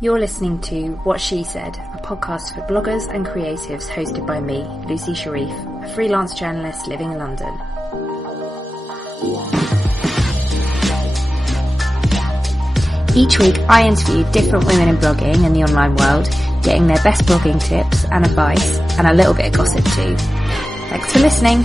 You're listening to What She Said, a podcast for bloggers and creatives hosted by me, Lucy Sharif, a freelance journalist living in London. Each week I interview different women in blogging and the online world, getting their best blogging tips and advice, and a little bit of gossip too. Thanks for listening.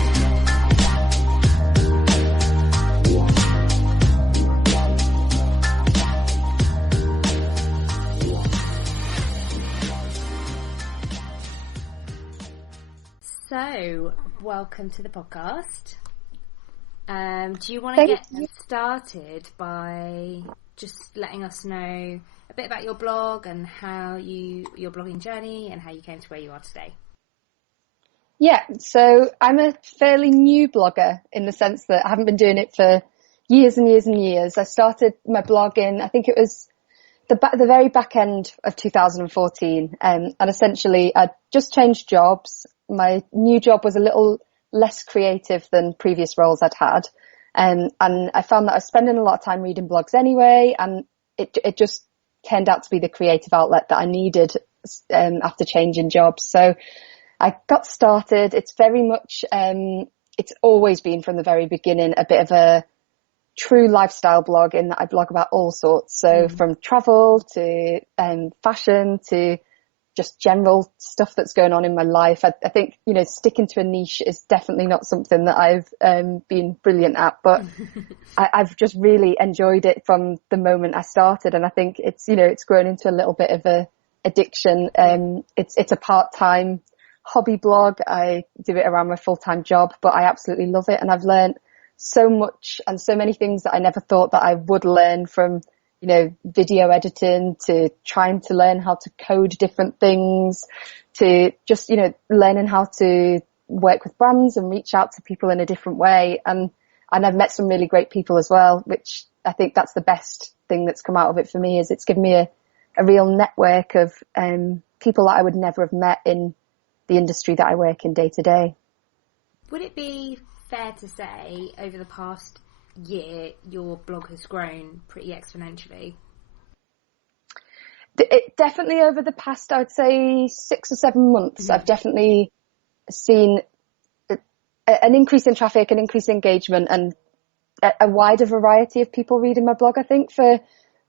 So, welcome to the podcast. Do you want to get started by just letting us know a bit about your blog and how your blogging journey and how you came to where you are today? Yeah, so I'm a fairly new blogger in the sense that I haven't been doing it for years and years and years. I started my blog in, I think it was the very back end of 2014, and essentially I'd just changed jobs. My new job was a little less creative than previous roles I'd had. And I found that I was spending a lot of time reading blogs anyway, and it just turned out to be the creative outlet that I needed after changing jobs. So I got started. It's very much, it's always been from the very beginning a bit of a true lifestyle blog in that I blog about all sorts. So from travel to fashion to just general stuff that's going on in my life. I think, sticking to a niche is definitely not something that I've been brilliant at, but I've just really enjoyed it from the moment I started. And I think it's grown into a little bit of a addiction. It's a part-time hobby blog. I do it around my full-time job, but I absolutely love it. And I've learned so much and so many things that I never thought that I would learn, from video editing to trying to learn how to code different things to just, learning how to work with brands and reach out to people in a different way. And I've met some really great people as well, which I think that's the best thing that's come out of it for me, is it's given me a real network of people that I would never have met in the industry that I work in day to day. Would it be fair to say over the past year your blog has grown pretty exponentially? Definitely over the past, I would say 6 or 7 months, I've definitely seen an increase in traffic, an increase in engagement, and a wider variety of people reading my blog. I think for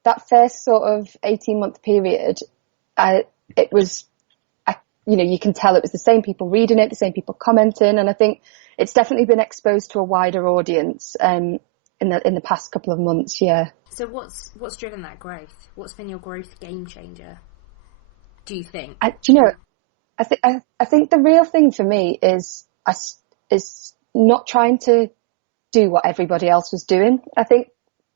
that first sort of 18-month period, it was, you can tell it was the same people reading it, the same people commenting, and I think it's definitely been exposed to a wider audience in the past couple of months. Yeah. So what's driven that growth? What's been your growth game changer, do you think? I think the real thing for me is not trying to do what everybody else was doing. I think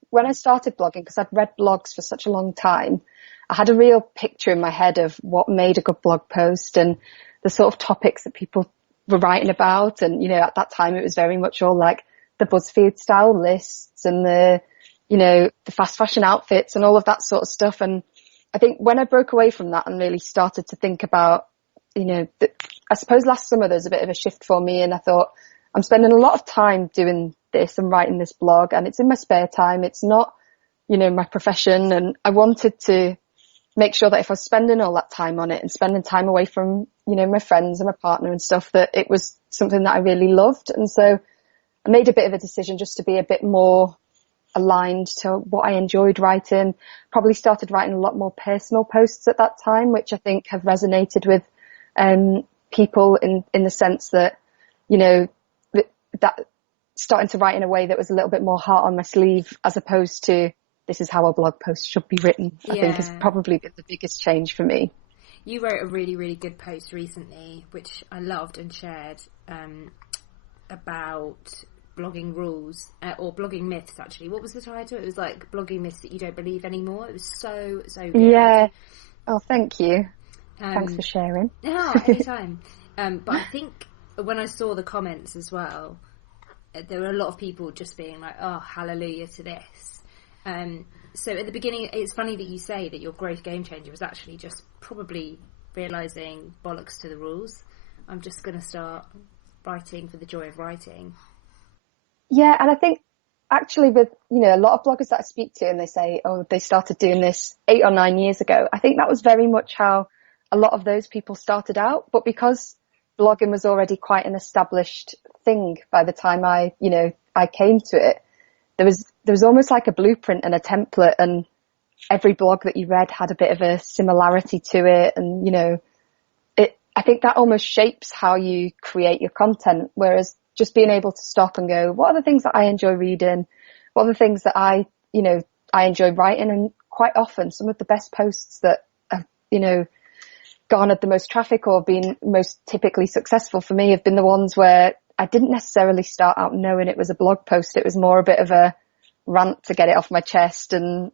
when I started blogging, because I'd read blogs for such a long time, I had a real picture in my head of what made a good blog post and the sort of topics that people were writing about. And, at that time it was very much all like the BuzzFeed style lists and the fast fashion outfits and all of that sort of stuff. And I think when I broke away from that and really started to think about, I suppose last summer there's a bit of a shift for me, and I thought, I'm spending a lot of time doing this and writing this blog, and it's in my spare time. It's not, my profession. And I wanted to make sure that if I was spending all that time on it and spending time away from, my friends and my partner and stuff, that it was something that I really loved. And so I made a bit of a decision just to be a bit more aligned to what I enjoyed writing. Probably started writing a lot more personal posts at that time, which I think have resonated with people in the sense that, that starting to write in a way that was a little bit more heart on my sleeve, as opposed to this is how a blog post should be written. I think has probably been the biggest change for me. You wrote a really, really good post recently, which I loved and shared, about blogging rules, or blogging myths, actually. What was the title? It was like blogging myths that you don't believe anymore. It was so good. Yeah. Oh, thank you. Thanks for sharing. No, anytime. But I think when I saw the comments as well, there were a lot of people just being like, oh, hallelujah to this. So at the beginning, it's funny that you say that your growth game changer was actually just probably realising bollocks to the rules. I'm just going to start writing for the joy of writing. Yeah, and I think actually with, a lot of bloggers that I speak to and they say, oh, they started doing this 8 or 9 years ago. I think that was very much how a lot of those people started out. But because blogging was already quite an established thing by the time I came to it, there was almost like a blueprint and a template, and every blog that you read had a bit of a similarity to it. And, I think that almost shapes how you create your content. Whereas just being able to stop and go, what are the things that I enjoy reading? What are the things that I enjoy writing? And quite often some of the best posts that have, garnered the most traffic or been most typically successful for me have been the ones where I didn't necessarily start out knowing it was a blog post. It was more a bit of a rant to get it off my chest and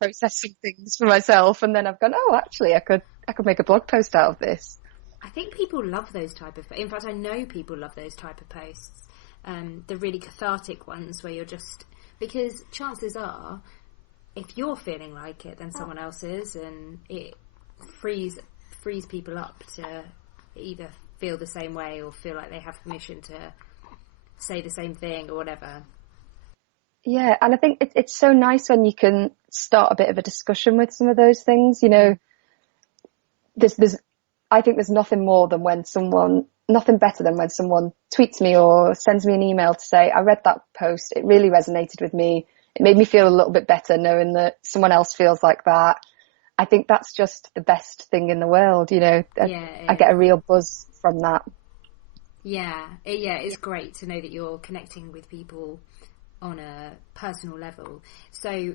process some things for myself. And then I've gone, oh, actually I could make a blog post out of this. I think people love those type of... In fact, I know people love those type of posts. The really cathartic ones where you're just... Because chances are, if you're feeling like it, then someone else is, and it frees people up to either feel the same way or feel like they have permission to say the same thing or whatever. Yeah, and I think it's so nice when you can start a bit of a discussion with some of those things. I think there's nothing better than when someone tweets me or sends me an email to say, I read that post, it really resonated with me. It made me feel a little bit better knowing that someone else feels like that. I think that's just the best thing in the world, I get a real buzz from that. Yeah, it's great to know that you're connecting with people on a personal level. So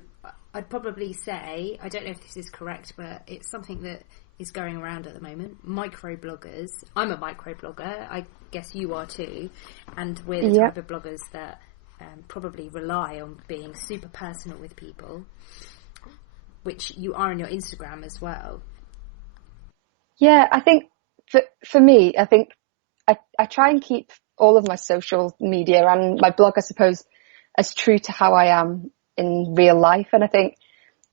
I'd probably say, I don't know if this is correct, but it's something that is going around at the moment. Microbloggers. I'm a microblogger. I guess you are too. And we're the type of bloggers that probably rely on being super personal with people, which you are on your Instagram as well. Yeah, I think for me, I think I try and keep all of my social media and my blog, I suppose, as true to how I am in real life. And I think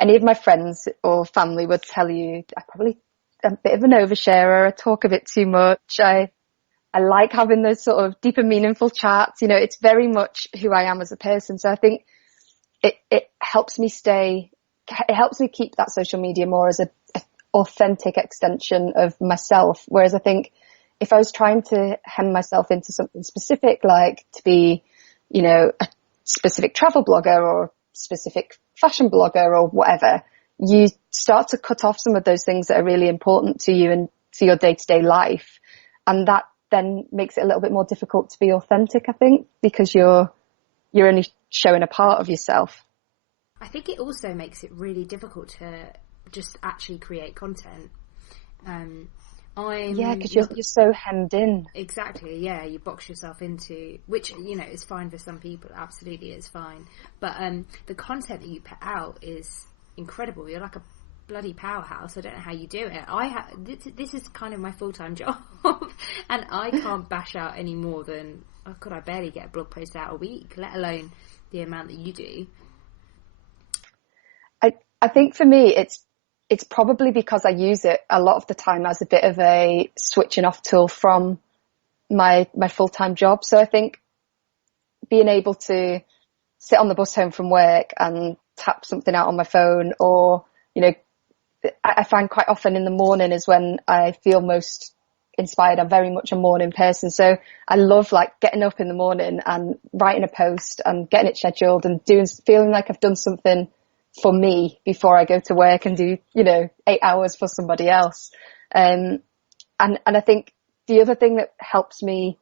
any of my friends or family would tell you I probably a bit of an oversharer. I talk a bit too much. I like having those sort of deep and meaningful chats. It's very much who I am as a person. So I think it helps me keep that social media more as a authentic extension of myself. Whereas I think if I was trying to hem myself into something specific, like to be, a specific travel blogger or specific fashion blogger or whatever, you start to cut off some of those things that are really important to you and to your day-to-day life. And that then makes it a little bit more difficult to be authentic, I think, because you're only showing a part of yourself. I think it also makes it really difficult to just actually create content. Because you're so hemmed in. Exactly, yeah. You box yourself into, which, is fine for some people. Absolutely, it's fine. But the content that you put out is incredible. You're like a bloody powerhouse. I don't know how you do it. This is kind of my full-time job, and I can't bash out any more than, I barely get a blog post out a week, let alone the amount that you do. I think for me, it's probably because I use it a lot of the time as a bit of a switching off tool from my full-time job. So I think being able to sit on the bus home from work and tap something out on my phone, or, I find quite often in the morning is when I feel most inspired. I'm very much a morning person. So I love getting up in the morning and writing a post and getting it scheduled and feeling like I've done something for me before I go to work and do, 8 hours for somebody else. And I think the other thing that helps me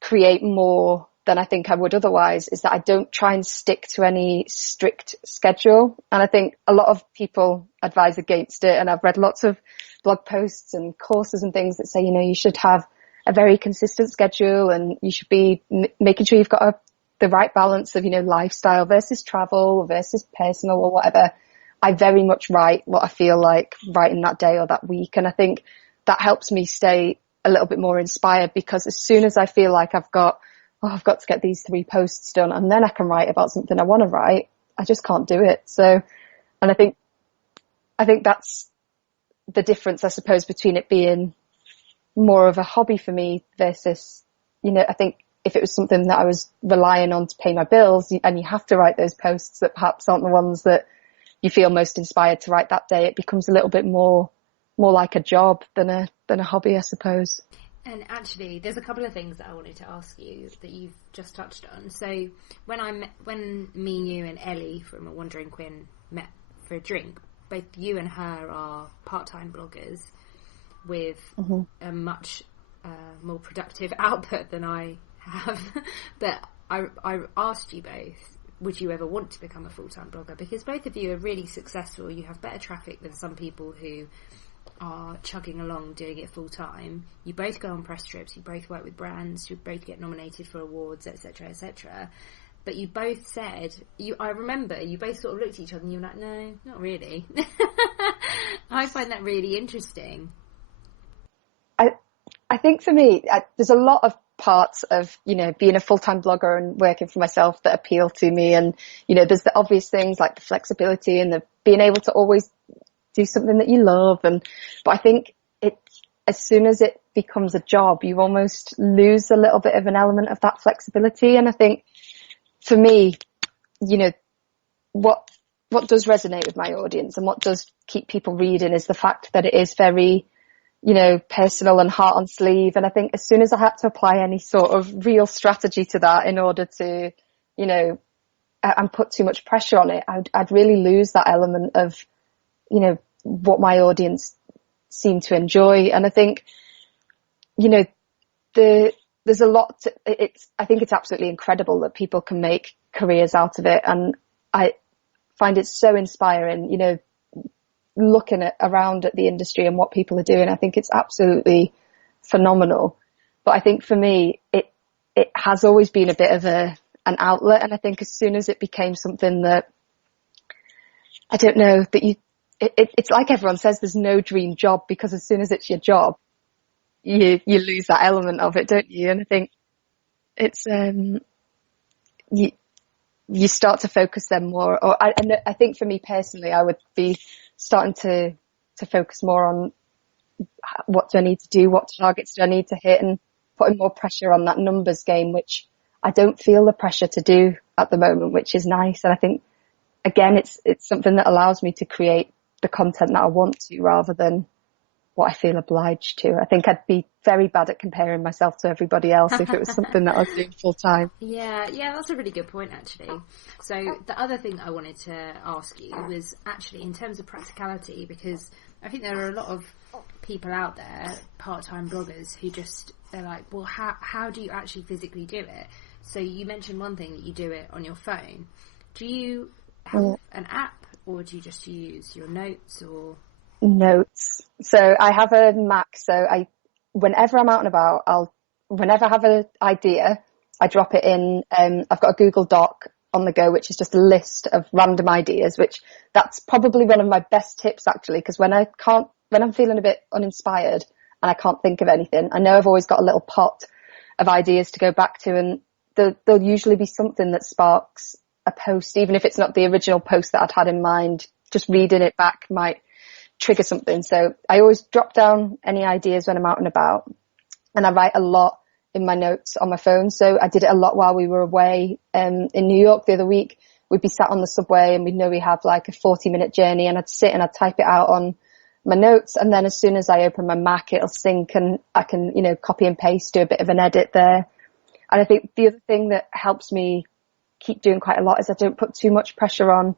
create more than I think I would otherwise is that I don't try and stick to any strict schedule. And I think a lot of people advise against it. And I've read lots of blog posts and courses and things that say, you should have a very consistent schedule and you should be making sure you've got the right balance of, lifestyle versus travel versus personal or whatever. I very much write what I feel like writing that day or that week. And I think that helps me stay a little bit more inspired, because as soon as I feel like I've got to get these 3 posts done and then I can write about something I want to write, I just can't do it. So, and I think that's the difference, I suppose, between it being more of a hobby for me versus, I think if it was something that I was relying on to pay my bills, and you have to write those posts that perhaps aren't the ones that you feel most inspired to write that day, it becomes a little bit more like a job than a hobby, I suppose. And actually, there's a couple of things that I wanted to ask you that you've just touched on. So when me, you, and Ellie from A Wandering Quinn met for a drink, both you and her are part-time bloggers with a much more productive output than I have. But I asked you both, would you ever want to become a full-time blogger? Because both of you are really successful. You have better traffic than some people who are chugging along doing it full-time. You both go on press trips, you both work with brands, you both get nominated for awards, etc., etc. But you both said, I remember you both sort of looked at each other and you were like, no, not really. I find that really interesting. I think for me, there's a lot of parts of, being a full-time blogger and working for myself that appeal to me. And, there's the obvious things like the flexibility and the being able to always do something that you love. But I think as soon as it becomes a job, you almost lose a little bit of an element of that flexibility. And I think for me, what does resonate with my audience and what does keep people reading is the fact that it is very, personal and heart on sleeve. And I think as soon as I had to apply any sort of real strategy to that in order to, and put too much pressure on it, I'd really lose that element of, what my audience seem to enjoy. And I think, there's a lot I think it's absolutely incredible that people can make careers out of it. And I find it so inspiring, looking around at the industry and what people are doing. I think it's absolutely phenomenal. But I think for me, it has always been a bit of an outlet. And I think as soon as it became something that, I don't know, that it's like everyone says, there's no dream job, because as soon as it's your job, you lose that element of it, don't you? And I think it's you start to focus then more. Or I think for me personally, I would be starting to focus more on what do I need to do, what targets do I need to hit, and putting more pressure on that numbers game, which I don't feel the pressure to do at the moment, which is nice. And I think again, it's something that allows me to create the content that I want to, rather than what I feel obliged to. I think I'd be very bad at comparing myself to everybody else if it was something that I was doing full time. Yeah, that's a really good point, actually. So the other thing I wanted to ask you was actually in terms of practicality, because I think there are a lot of people out there, part-time bloggers, who they're like, well, how do you actually physically do it? So you mentioned one thing, that you do it on your phone. Do you have an app, or do you just use your notes or notes? So I have a Mac, so whenever I'm out and about, whenever I have an idea, I drop it in. I've got a Google Doc on the go, which is just a list of random ideas, which that's probably one of my best tips, actually, because when I'm feeling a bit uninspired and I can't think of anything, I know I've always got a little pot of ideas to go back to, and there'll usually be something that sparks a post, even if it's not the original post that I'd had in mind. Just reading it back might trigger something. So I always drop down any ideas when I'm out and about, and I write a lot in my notes on my phone. So I did it a lot while we were away in New York the other week. We'd be sat on the subway and we'd know we have like a 40-minute journey, and I'd sit and I'd type it out on my notes, and then as soon as I open my Mac, it'll sync and I can, copy and paste, do a bit of an edit there. And I think the other thing that helps me keep doing quite a lot is I don't put too much pressure on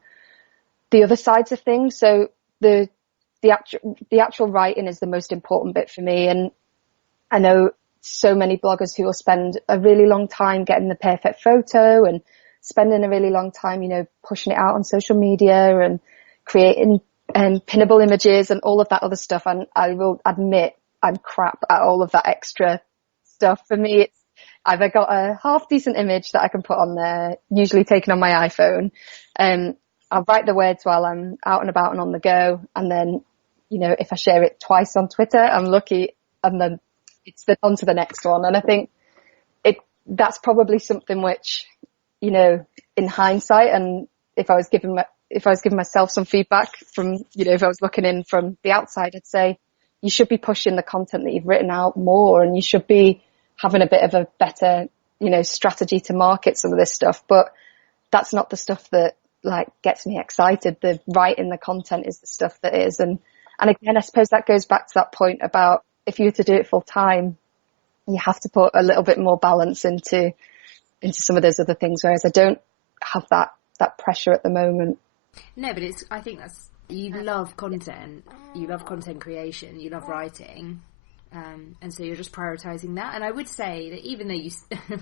the other sides of things. So the actual writing is the most important bit for me. And I know so many bloggers who will spend a really long time getting the perfect photo and spending a really long time, pushing it out on social media and creating pinnable images and all of that other stuff. And I will admit I'm crap at all of that extra stuff. For me, it's either got a half decent image that I can put on there, usually taken on my iPhone. I'll write the words while I'm out and about and on the go. And then, if I share it twice on Twitter, I'm lucky. And then it's on to the next one. And I think that's probably something which, in hindsight, and if I was giving myself some feedback from, if I was looking in from the outside, I'd say you should be pushing the content that you've written out more, and you should be having a bit of a better strategy to market some of this stuff, but that's not the stuff that like gets me excited. The writing the content is the stuff that is. And again, I suppose that goes back to that point about if you were to do it full time, you have to put a little bit more balance into some of those other things, whereas I don't have that pressure at the moment. No, but I think you love content, you love content creation, you love writing, and so you're just prioritising that. And I would say that even though you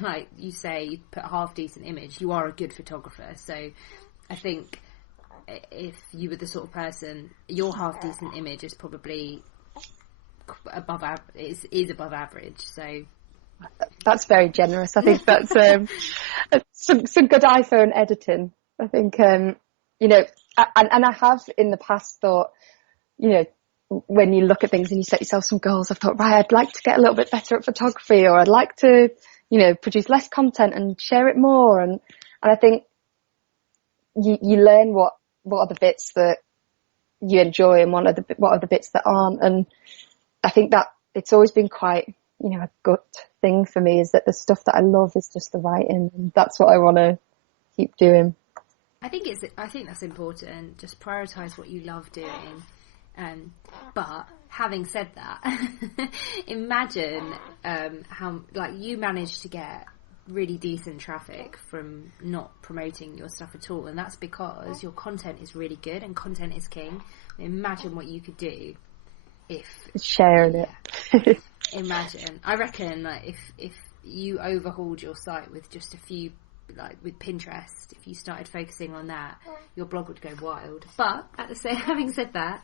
like you say you put a half decent image, you are a good photographer. So I think if you were the sort of person, your half decent image is probably above average. So that's very generous. I think that's some good iPhone editing. I think and I have in the past thought, when you look at things and you set yourself some goals, I've thought, right, I'd like to get a little bit better at photography, or I'd like to, produce less content and share it more. And I think you learn what are the bits that you enjoy and what are the bits that aren't. And I think that it's always been quite, a gut thing for me, is that the stuff that I love is just the writing, and that's what I want to keep doing. I think that's important. Just prioritise what you love doing. But having said that, imagine how you managed to get really decent traffic from not promoting your stuff at all, and that's because your content is really good and content is king. Imagine what you could do if sharing it. Imagine. I reckon if you overhauled your site with just a few, with Pinterest, if you started focusing on that, your blog would go wild. But having said that,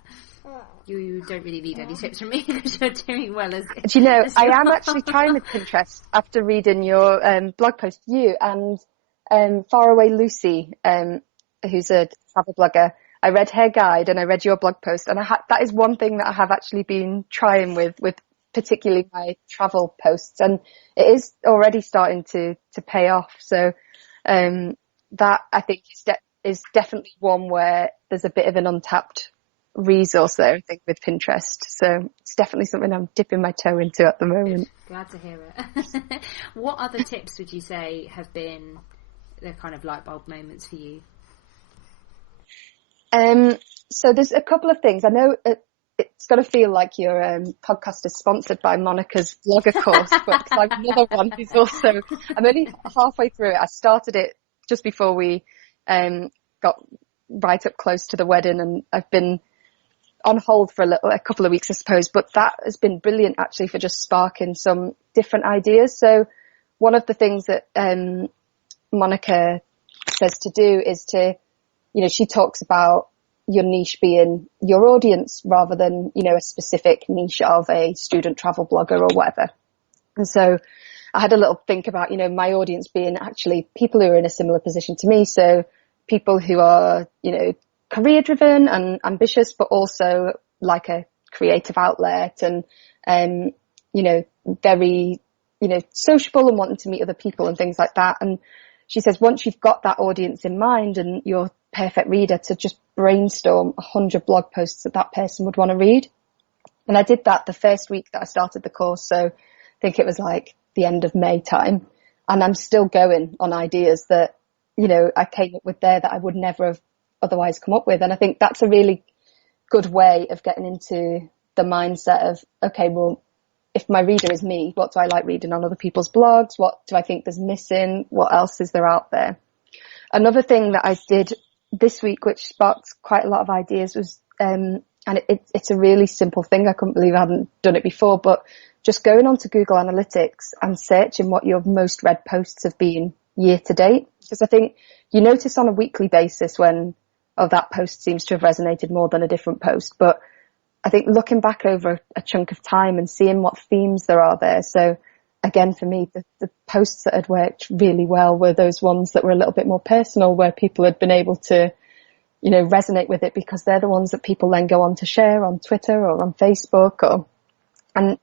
you don't really need any tips from me because you're doing well as. Do you know, I am actually trying with Pinterest after reading your blog post, you and Faraway Lucy, who's a travel blogger. I read her guide and I read your blog post, and that is one thing that I have actually been trying with particularly my travel posts, and it is already starting to pay off. So that I think is definitely one where there's a bit of an untapped resource there, I think, with Pinterest. So it's definitely something I'm dipping my toe into at the moment. Glad to hear it. What other tips would you say have been the kind of light bulb moments for you? So there's a couple of things. I know it's got to feel like your podcast is sponsored by Monica's blogger course, but I'm another one who's also, I'm only halfway through it. I started it just before we got right up close to the wedding, and I've been on hold for a couple of weeks, I suppose, but that has been brilliant actually for just sparking some different ideas. So one of the things that Monica says to do is to, she talks about your niche being your audience rather than, a specific niche of a student travel blogger or whatever. And so I had a little think about, my audience being actually people who are in a similar position to me. So people who are, career driven and ambitious, but also like a creative outlet and, very, sociable and wanting to meet other people and things like that. And she says, once you've got that audience in mind and your perfect reader, to just brainstorm 100 blog posts that person would want to read. And I did that the first week that I started the course. So I think it was like the end of May time. And I'm still going on ideas that, I came up with there that I would never have otherwise come up with. And I think that's a really good way of getting into the mindset of, okay, well, if my reader is me, what do I like reading on other people's blogs? What do I think there's missing? What else is there out there? Another thing that I did this week, which sparked quite a lot of ideas, was, and it's a really simple thing. I couldn't believe I hadn't done it before, but just going onto Google Analytics and searching what your most read posts have been year to date. Because I think you notice on a weekly basis when, that post seems to have resonated more than a different post. But I think looking back over a chunk of time and seeing what themes there are there. So again, for me, the posts that had worked really well were those ones that were a little bit more personal, where people had been able to, resonate with it, because they're the ones that people then go on to share on Twitter or on Facebook. And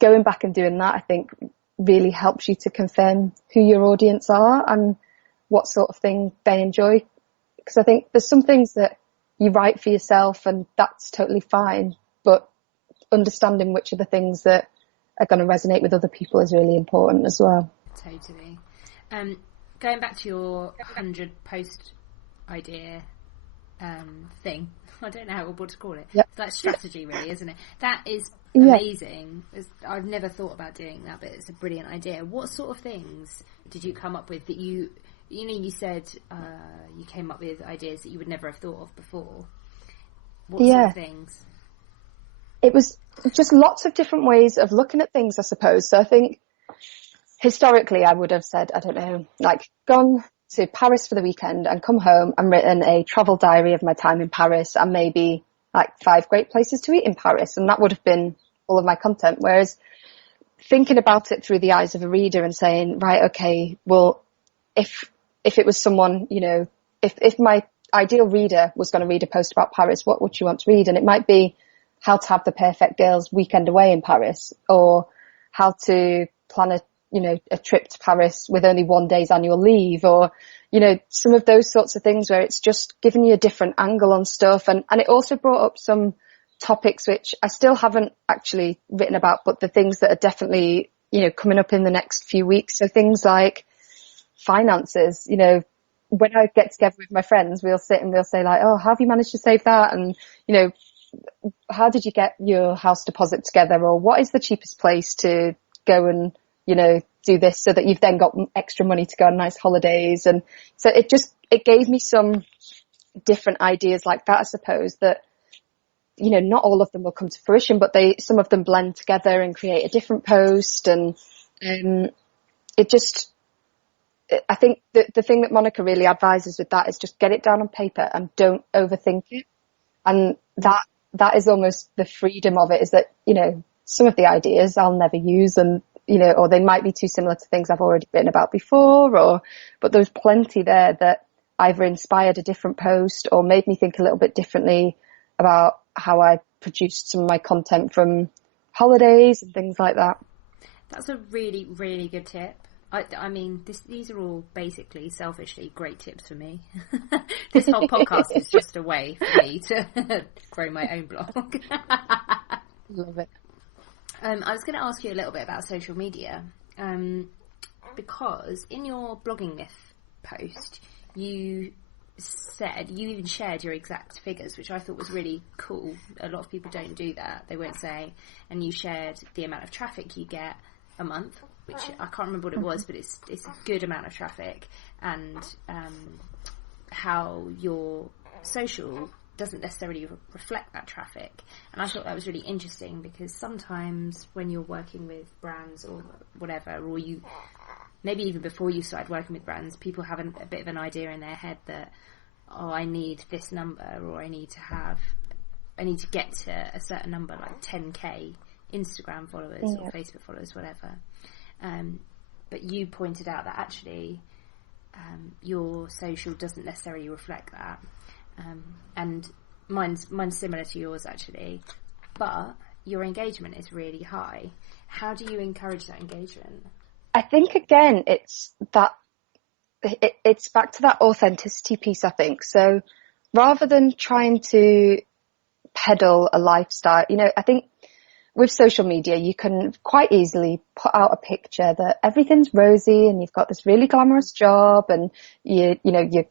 going back and doing that, I think, really helps you to confirm who your audience are and what sort of thing they enjoy. Because I think there's some things that you write for yourself and that's totally fine, but understanding which are the things that are going to resonate with other people is really important as well. Totally. Going back to your 100 post idea thing, I don't know what to call it. Yep. It's like strategy, really, isn't it? That is amazing. I've never thought about doing that, but it's a brilliant idea. What sort of things did you come up with that you said you came up with ideas that you would never have thought of before? What sort of things? It was just lots of different ways of looking at things, I suppose. So I think historically I would have said, I don't know, like gone to Paris for the weekend and come home and written a travel diary of my time in Paris and maybe like 5 great places to eat in Paris. And that would have been all of my content. Whereas thinking about it through the eyes of a reader and saying, right, okay, well, if it was someone, you know, if my ideal reader was going to read a post about Paris, what would you want to read? And it might be how to have the perfect girls' weekend away in Paris, or how to plan a trip to Paris with only 1 day's annual leave, or, you know, some of those sorts of things where it's just giving you a different angle on stuff. And it also brought up some topics which I still haven't actually written about, but the things that are definitely, you know, coming up in the next few weeks. So things like finances, you know, when I get together with my friends, we'll sit and we'll say like, oh, how have you managed to save that? And, you know, how did you get your house deposit together? Or what is the cheapest place to go and, you know, do this so that you've then got extra money to go on nice holidays? And so it gave me some different ideas like that, I suppose, that, you know, not all of them will come to fruition, but some of them blend together and create a different post. And I think the thing that Monica really advises with that is just get it down on paper and don't overthink it. And that is almost the freedom of it, is that, you know, some of the ideas I'll never use, and, you know, or they might be too similar to things I've already written about before, but there's plenty there that either inspired a different post or made me think a little bit differently about how I produced some of my content from holidays and things like that. That's a really, really good tip. I mean, these are all basically selfishly great tips for me. This whole podcast is just a way for me to grow my own blog. Love it. I was going to ask you a little bit about social media, because in your blogging myth post, you even shared your exact figures, which I thought was really cool. A lot of people don't do that. They won't say. And you shared the amount of traffic you get a month, which I can't remember what it was, but it's a good amount of traffic, and how your social doesn't necessarily reflect that traffic. And I thought that was really interesting, because sometimes when you're working with brands or whatever, or you maybe even before you started working with brands, people have a bit of an idea in their head that, oh, I need this number, or I need to get to a certain number, like 10k Instagram followers or Facebook followers, whatever. But you pointed out that actually your social doesn't necessarily reflect that. And mine's similar to yours, actually. But your engagement is really high. How do you encourage that engagement? I think, again, it's back to that authenticity piece, I think. So rather than trying to peddle a lifestyle, you know, I think with social media, you can quite easily put out a picture that everything's rosy and you've got this really glamorous job, and you're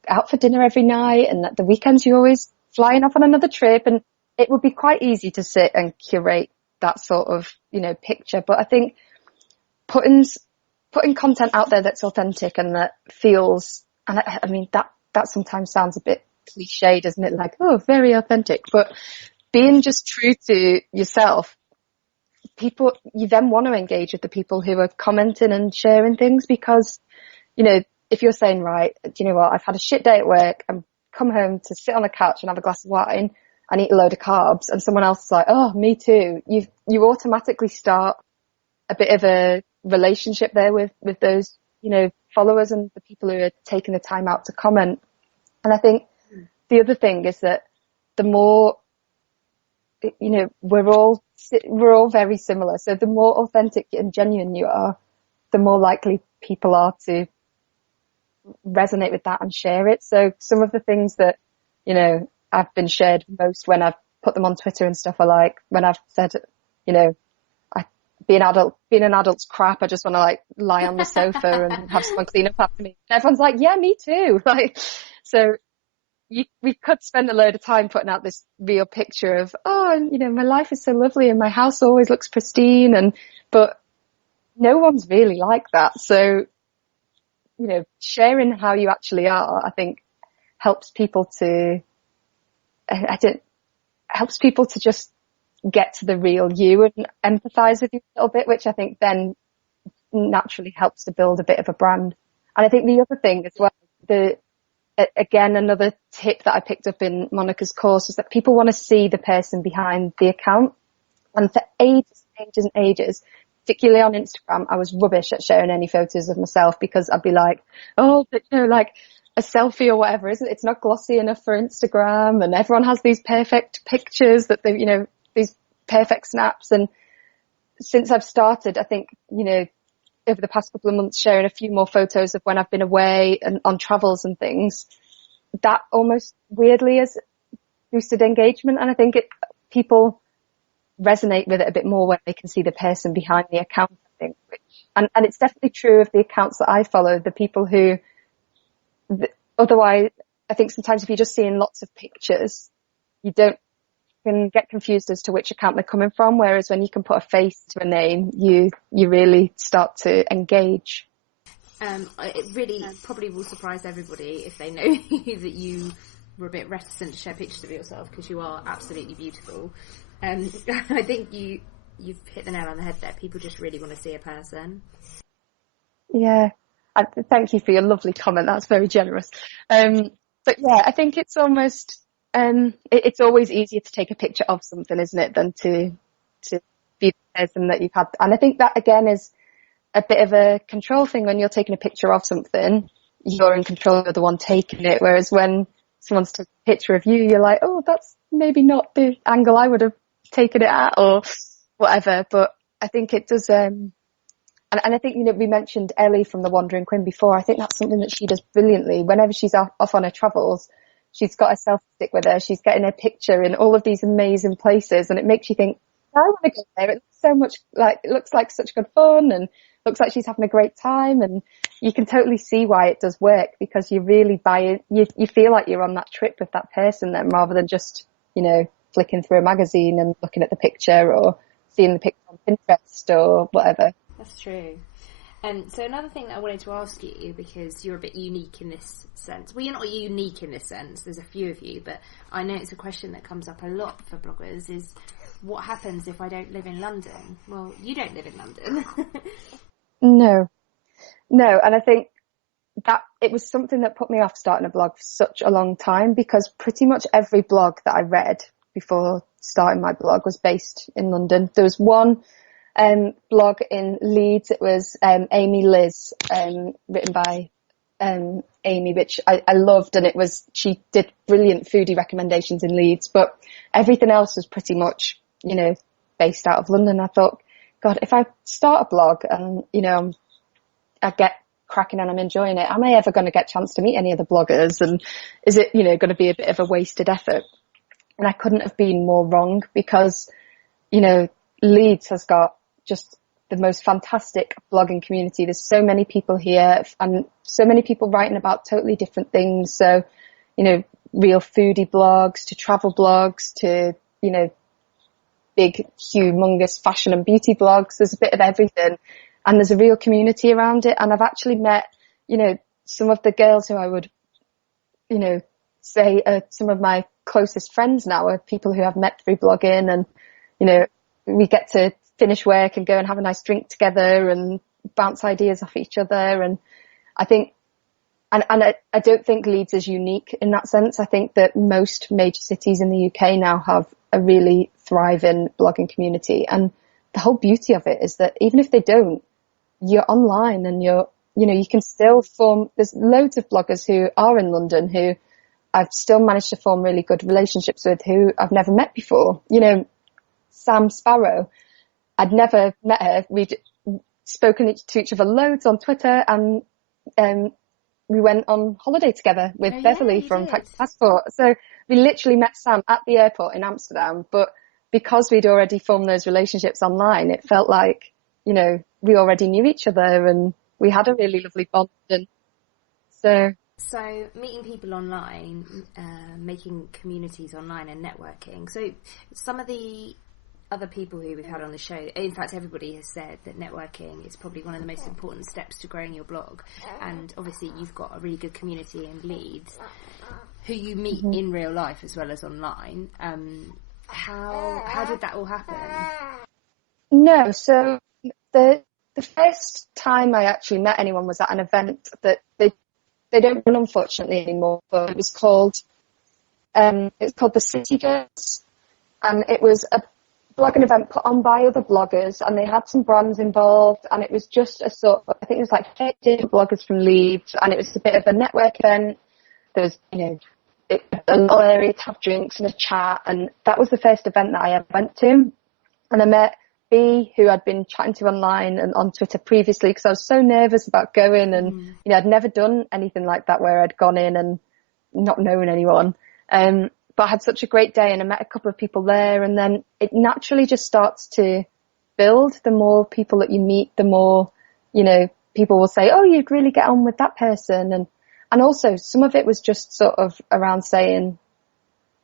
out for dinner every night, and at the weekends you're always flying off on another trip. And it would be quite easy to sit and curate that sort of, you know, picture. But I think putting content out there that's authentic and that feels, and I mean, that sometimes sounds a bit cliche, doesn't it? Like, oh, very authentic. But being just true to yourself, you then want to engage with the people who are commenting and sharing things, because, you know, if you're saying, right, do you know what, I've had a shit day at work, I'm come home to sit on the couch and have a glass of wine and eat a load of carbs, and someone else is like, oh, me too, you automatically start a bit of a relationship there with those, you know, followers and the people who are taking the time out to comment. And I think the other thing is that the more, you know, we're all very similar. So the more authentic and genuine you are, the more likely people are to resonate with that and share it. So some of the things that, you know, I've been shared most when I've put them on Twitter and stuff are like when I've said, you know, being an adult's crap. I just want to like lie on the sofa and have someone clean up after me. And everyone's like, yeah, me too. Like, so we could spend a load of time putting out this real picture of, oh, you know, my life is so lovely and my house always looks pristine, but no one's really like that. So, you know, sharing how you actually are, I think helps people to just get to the real you and empathize with you a little bit, which I think then naturally helps to build a bit of a brand. And I think the other thing as well, again, another tip that I picked up in Monica's course is that people want to see the person behind the account. And for ages, particularly on Instagram, I was rubbish at sharing any photos of myself because I'd be like, oh, but, you know, like a selfie or whatever, it's not glossy enough for Instagram, and everyone has these perfect pictures that they, you know, these perfect snaps. And since I've started, I think, you know, over the past couple of months, sharing a few more photos of when I've been away and on travels and things, that almost weirdly has boosted engagement. And I think people resonate with it a bit more when they can see the person behind the account, I think. And it's definitely true of the accounts that I follow, the people who, otherwise, I think sometimes if you're just seeing lots of pictures, you can get confused as to which account they're coming from, whereas when you can put a face to a name, you really start to engage. It really probably will surprise everybody if they know that you were a bit reticent to share pictures of yourself, because you are absolutely beautiful. I think you've hit the nail on the head there. People just really want to see a person. Yeah, thank you for your lovely comment. That's very generous. But yeah, I think it's almost it's always easier to take a picture of something, isn't it, than to be the person that you've had. And I think that again is a bit of a control thing. When you're taking a picture of something, you're in control of the one taking it, whereas when someone's taking a picture of you, you're like, oh, that's maybe not the angle I would have taken it at or whatever. But I think it does and I think, you know, we mentioned Ellie from The Wandering Queen before. I think that's something that she does brilliantly. Whenever she's off on her travels, she's got a selfie stick with her. She's getting a picture in all of these amazing places, and it makes you think, I want to go there. It looks so much like, it looks like such good fun, and looks like she's having a great time. And you can totally see why it does work, because you really buy it. You feel like you're on that trip with that person then, rather than just, you know, flicking through a magazine and looking at the picture or seeing the picture on Pinterest or whatever. That's true. So another thing that I wanted to ask you, because you're a bit unique in this sense. Well, you're not unique in this sense. There's a few of you, but I know it's a question that comes up a lot for bloggers, is what happens if I don't live in London? Well, you don't live in London. No. And I think that it was something that put me off starting a blog for such a long time, because pretty much every blog that I read before starting my blog was based in London. There was one blog in Leeds. It was Amy Liz, written by Amy, which I loved, and she did brilliant foodie recommendations in Leeds, but everything else was pretty much, you know, based out of London. I thought, God, if I start a blog and, you know, I get cracking and I'm enjoying it, am I ever going to get a chance to meet any of the bloggers? And is it, you know, going to be a bit of a wasted effort? And I couldn't have been more wrong, because, you know, Leeds has got just the most fantastic blogging community. There's so many people here, and so many people writing about totally different things. So, you know, real foodie blogs to travel blogs to, you know, big, humongous fashion and beauty blogs. There's a bit of everything, and there's a real community around it. And I've actually met, you know, some of the girls who I would, you know, say some of my closest friends now are people who I've met through blogging, and, you know, we get to finish work and go and have a nice drink together and bounce ideas off each other. And I think, and I don't think Leeds is unique in that sense. I think that most major cities in the UK now have a really thriving blogging community. And the whole beauty of it is that even if they don't, you're online and you know, you can still form, there's loads of bloggers who are in London who I've still managed to form really good relationships with, who I've never met before. You know, Sam Sparrow, I'd never met her. We'd spoken to each other loads on Twitter, and we went on holiday together with Beverly from Practice Passport. So we literally met Sam at the airport in Amsterdam, but because we'd already formed those relationships online, it felt like, you know, we already knew each other and we had a really lovely bond. And so meeting people online, making communities online and networking. So some of the other people who we've had on the show, in fact everybody has said that networking is probably one of the most important steps to growing your blog. And obviously you've got a really good community in Leeds who you meet in real life as well as online. How did that all happen? No, so the first time I actually met anyone was at an event that they don't run, unfortunately, anymore, but it was called the City Girls, and it was a blogging event put on by other bloggers, and they had some brands involved, and it was just a sort of, I think it was like 30 different bloggers from Leeds, and it was a bit of a network event. There was, you know, a little area to have drinks and a chat, and that was the first event that I ever went to. And I met B, who I'd been chatting to online and on Twitter previously, because I was so nervous about going, and you know, I'd never done anything like that where I'd gone in and not known anyone. But I had such a great day, and I met a couple of people there, and then it naturally just starts to build. The more people that you meet, the more, you know, people will say, oh, you'd really get on with that person. And also some of it was just sort of around saying,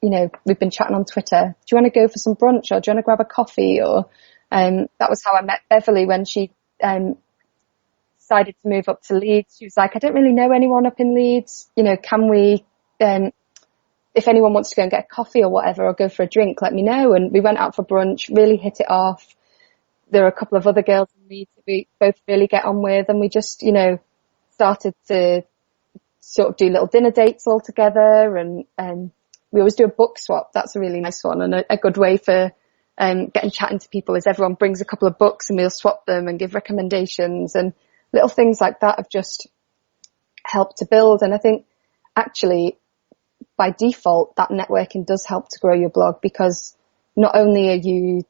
you know, we've been chatting on Twitter. Do you want to go for some brunch, or do you want to grab a coffee? Or that was how I met Beverly when she decided to move up to Leeds. She was like, I don't really know anyone up in Leeds. You know, can we, if anyone wants to go and get a coffee or whatever, or go for a drink, let me know. And we went out for brunch, really hit it off. There are a couple of other girls in Leeds that we both really get on with. And we just, you know, started to sort of do little dinner dates all together. And we always do a book swap. That's a really nice one. And a good way for getting chatting to people is everyone brings a couple of books and we'll swap them and give recommendations, and little things like that have just helped to build. And I think actually by default that networking does help to grow your blog, because not only are you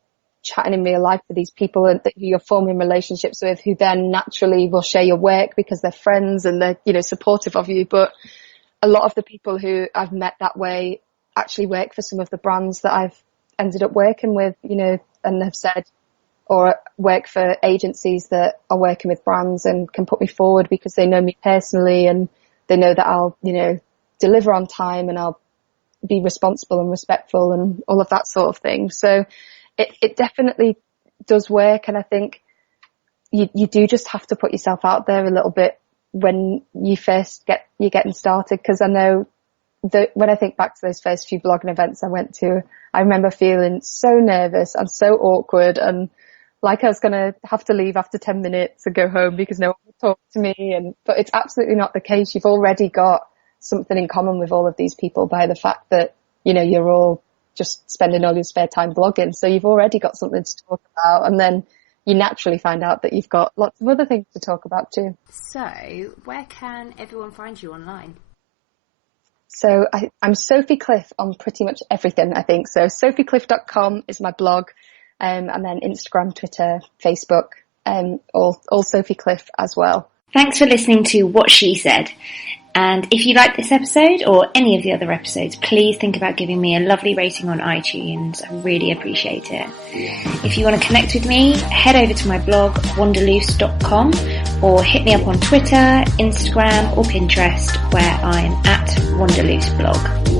chatting in real life with these people that you're forming relationships with, who then naturally will share your work because they're friends and they're, you know, supportive of you, but a lot of the people who I've met that way actually work for some of the brands that I've ended up working with, you know, and have said, or work for agencies that are working with brands and can put me forward because they know me personally and they know that I'll, you know, deliver on time and I'll be responsible and respectful and all of that sort of thing. So it definitely does work. And I think you do just have to put yourself out there a little bit when you're getting started. Cause I know that when I think back to those first few blogging events I went to, I remember feeling so nervous and so awkward and like I was going to have to leave after 10 minutes and go home because no one would talk to me. But it's absolutely not the case. You've already got something in common with all of these people by the fact that, you know, you're all just spending all your spare time blogging. So you've already got something to talk about. And then you naturally find out that you've got lots of other things to talk about too. So where can everyone find you online? So I'm Sophie Cliff on pretty much everything, I think. So sophiecliff.com is my blog, and then Instagram, Twitter, Facebook, all Sophie Cliff as well. Thanks for listening to What She Said. And if you like this episode or any of the other episodes, please think about giving me a lovely rating on iTunes. I really appreciate it. If you want to connect with me, head over to my blog, wanderloose.com, or hit me up on Twitter, Instagram, or Pinterest, where I'm at wanderlooseblog.